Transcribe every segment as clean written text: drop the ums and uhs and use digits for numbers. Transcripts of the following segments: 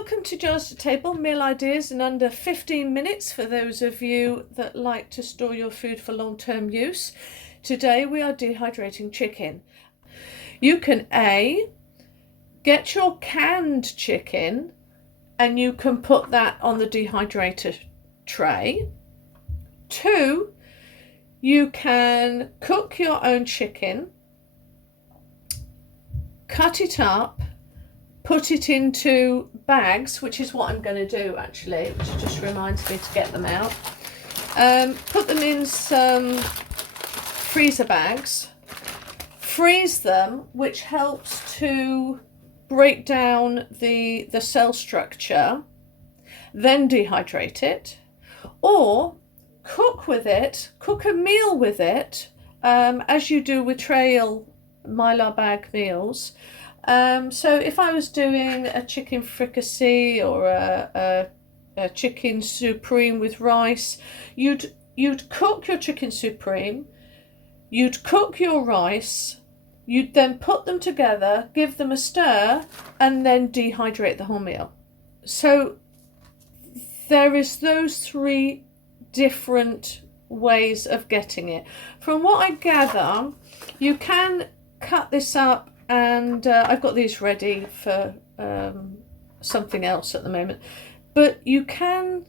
welcome to Jars to Table, meal ideas in under 15 minutes for those of you that like to store your food for long-term use. Today we are dehydrating chicken. You can get your canned chicken and you can put that on the dehydrator tray. 2, you can cook your own chicken, cut it up, put it into bags, which is what I'm going to do actually, which just reminds me to get them out. Put them in some freezer bags, freeze them, which helps to break down the cell structure, then dehydrate it, or cook with it, cook a meal with it, as you do with trail Mylar bag meals. So if I was doing a chicken fricassee or a chicken supreme with rice, you'd cook your chicken supreme, you'd cook your rice, you'd then put them together, give them a stir, and then dehydrate the whole meal. So there is those 3 different ways of getting it. From what I gather, you can cut this up, and I've got these ready for something else at the moment, but you can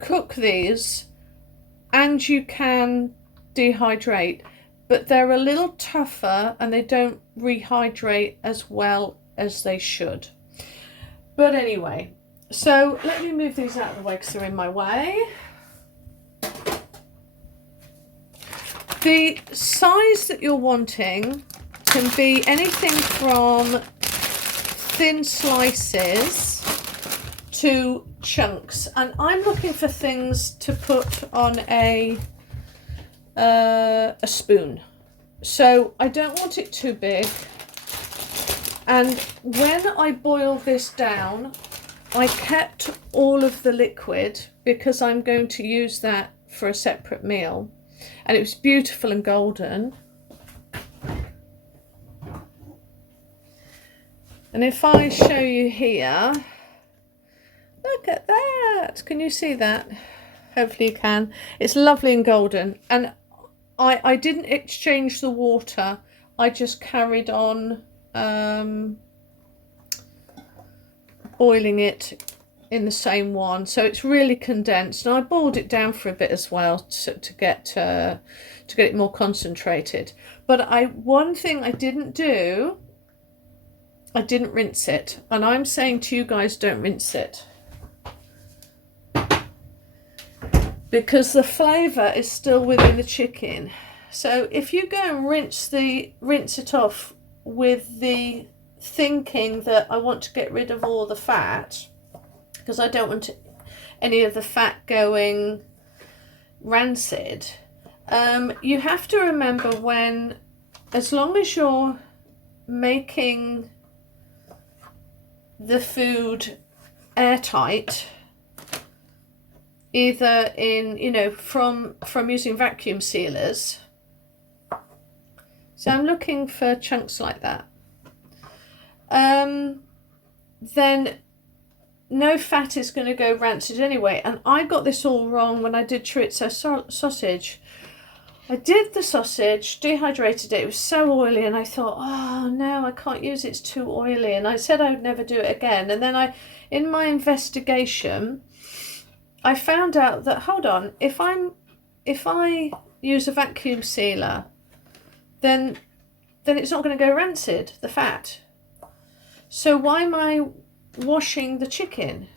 cook these and you can dehydrate, but they're a little tougher and they don't rehydrate as well as they should. But anyway, so let me move these out of the way because they're in my way. The size that you're wanting can be anything from thin slices to chunks, and I'm looking for things to put on a spoon, so I don't want it too big. And when I boiled this down, I kept all of the liquid because I'm going to use that for a separate meal, and it was beautiful and golden. And if I show you here, look at that. Can you see that? Hopefully you can. It's lovely and golden. And I didn't exchange the water. I just carried on boiling it in the same one. So it's really condensed. And I boiled it down for a bit as well to get it more concentrated. But one thing I didn't do, I didn't rinse it, and I'm saying to you guys, don't rinse it, because the flavour is still within the chicken. So if you go and rinse it off with the thinking that I want to get rid of all the fat, because I don't want any of the fat going rancid, you have to remember, as long as you're making the food airtight, either in from using vacuum sealers. So I'm looking for chunks like that. Then no fat is going to go rancid anyway. And I got this all wrong when I did chorizo sausage. I did the sausage, dehydrated it, it was so oily, and I thought, oh no, I can't use it, it's too oily. And I said I would never do it again. And then in my investigation, I found out that, hold on, if I use a vacuum sealer, then it's not going to go rancid, the fat. So why am I washing the chicken?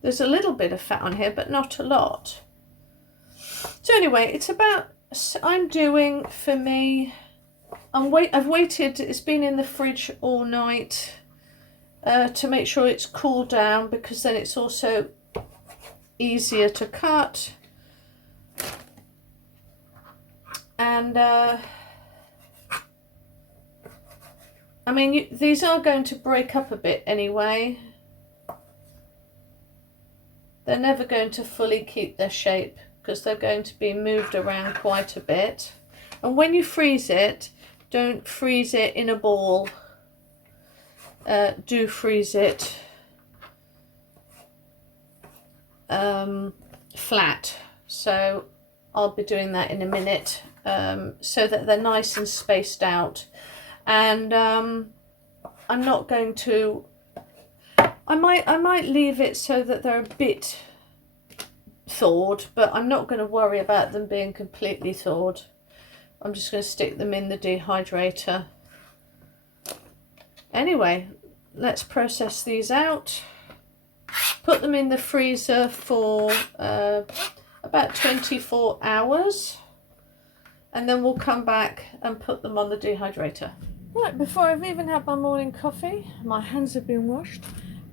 There's a little bit of fat on here, but not a lot. So anyway, I'm doing, for me, I've waited, it's been in the fridge all night to make sure it's cooled down, because then it's also easier to cut. And I mean, these are going to break up a bit anyway. They're never going to fully keep their shape, because they're going to be moved around quite a bit. And when you freeze it, don't freeze it in a ball. Do freeze it flat. So I'll be doing that in a minute, so that they're nice and spaced out. And I'm not going to, I might leave it so that they're a bit thawed, but I'm not going to worry about them being completely thawed. I'm just going to stick them in the dehydrator. Anyway, let's process these out. Put them in the freezer for about 24 hours. And then we'll come back and put them on the dehydrator. Right, before I've even had my morning coffee, my hands have been washed.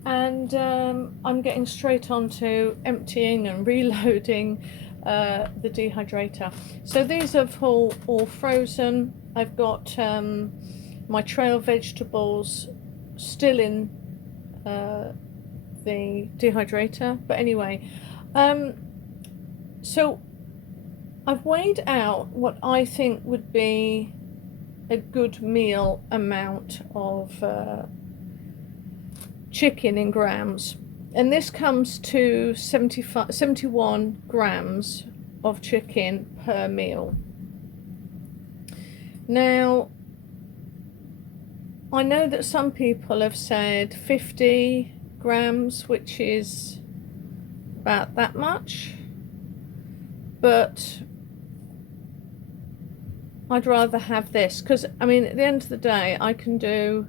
And I'm getting straight on to emptying and reloading the dehydrator. So these are all frozen. I've got my trail vegetables still in the dehydrator. But anyway, so I've weighed out what I think would be a good meal amount of chicken in grams, and this comes to 71 grams of chicken per meal. Now, I know that some people have said 50 grams, which is about that much, but I'd rather have this because, I mean, at the end of the day, I can do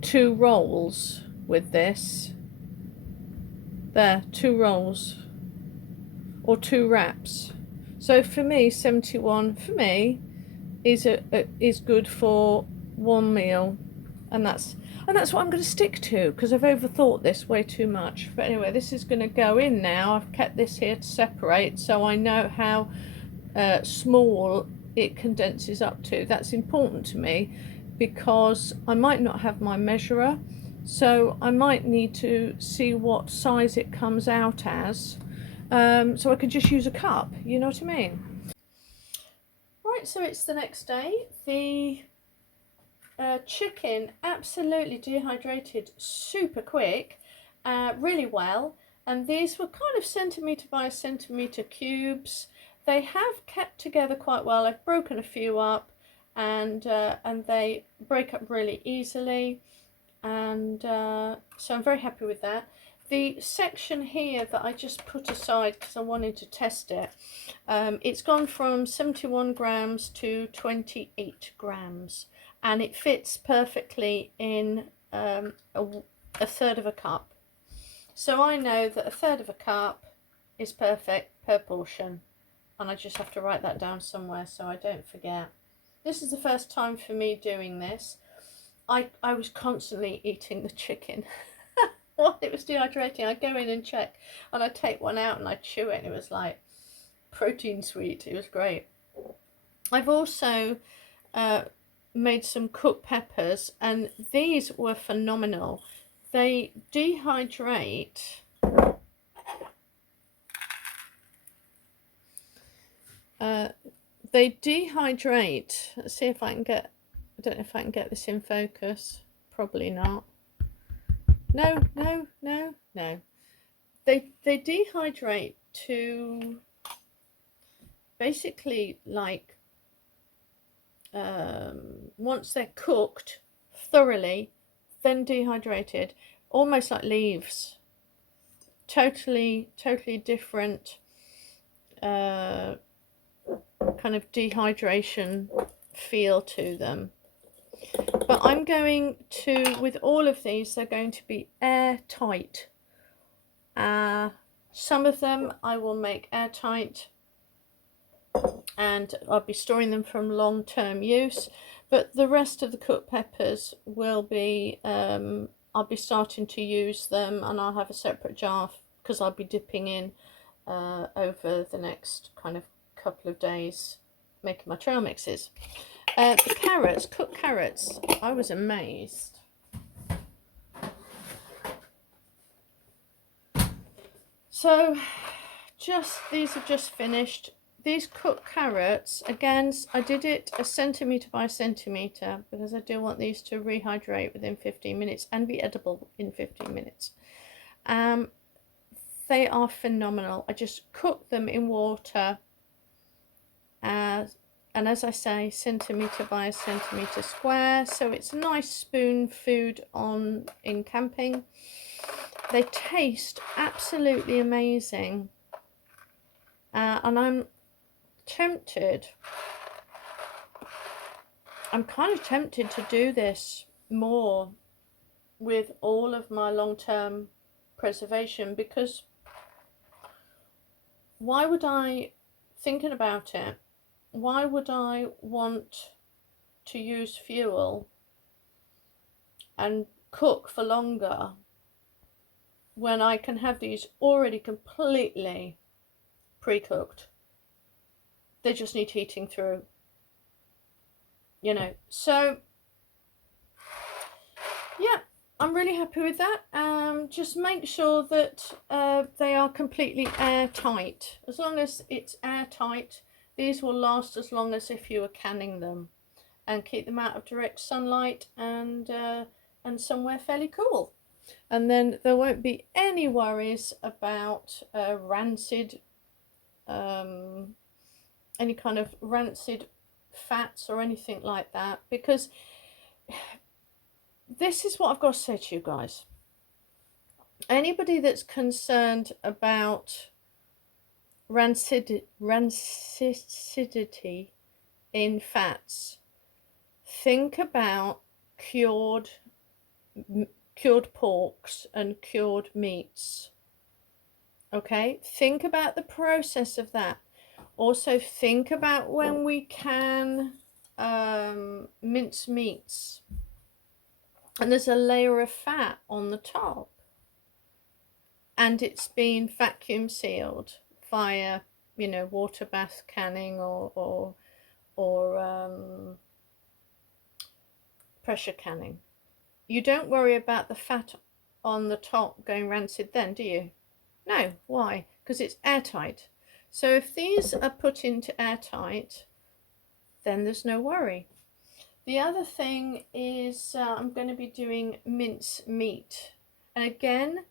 2 rolls with this. There, 2 rolls or 2 wraps. So for me, 71 for me is good for 1 meal, and that's what I'm going to stick to because I've overthought this way too much. But anyway, this is going to go in now. I've kept this here to separate so I know how small it condenses up to. That's important to me because I might not have my measurer, so I might need to see what size it comes out as, so I could just use a cup, you know what I mean? Right, so it's the next day. The chicken absolutely dehydrated super quick, really well, and these were kind of centimetre by centimetre cubes. They have kept together quite well. I've broken a few up, and they break up really easily, and so I'm very happy with that. The section here that I just put aside because I wanted to test it, it's gone from 71 grams to 28 grams, and it fits perfectly in a third of a cup. So I know that a third of a cup is perfect per portion, and I just have to write that down somewhere so I don't forget. This is the first time for me doing this. I was constantly eating the chicken while it was dehydrating. I'd go in and check, and I'd take one out and I'd chew it, and it was like protein sweet. It was great. I've also made some cooked peppers, and these were phenomenal. They dehydrate let's see if I can get, I don't know if I can get this in focus. Probably not. No. They dehydrate to basically, like, once they're cooked thoroughly, then dehydrated, almost like leaves. Totally different kind of dehydration feel to them. But I'm going to, with all of these, they're going to be airtight. Some of them I will make airtight, and I'll be storing them from long-term use, but the rest of the cooked peppers will be, I'll be starting to use them, and I'll have a separate jar because I'll be dipping in over the next kind of couple of days, making my trail mixes. The carrots, cooked carrots, I was amazed. So these have just finished. These cooked carrots, again, I did it a centimetre by centimetre because I do want these to rehydrate within 15 minutes and be edible in 15 minutes. they are phenomenal. I just cook them in water, and as I say, centimetre by a centimetre square, so it's a nice spoon food in camping. They taste absolutely amazing, and I'm kind of tempted to do this more with all of my long-term preservation, because why would I, thinking about it, why would I want to use fuel and cook for longer when I can have these already completely pre-cooked? They just need heating through, you know. So yeah, I'm really happy with that. Just make sure that they are completely airtight. As long as it's airtight, these will last as long as if you were canning them, and keep them out of direct sunlight and somewhere fairly cool. And then there won't be any worries about rancid, any kind of rancid fats or anything like that, because this is what I've got to say to you guys. Anybody that's concerned about rancidity in fats, think about cured porks and cured meats. Okay, think about the process of that. Also think about when we can mince meats and there's a layer of fat on the top, and it's been vacuum sealed via, you know, water bath canning or pressure canning. You don't worry about the fat on the top going rancid then, do you? No. Why? Because it's airtight. So if these are put into airtight, then there's no worry. The other thing is I'm going to be doing mince meat, and again,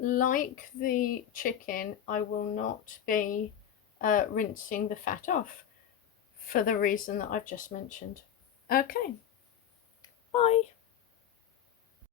like the chicken, I will not be rinsing the fat off for the reason that I've just mentioned. Okay, bye.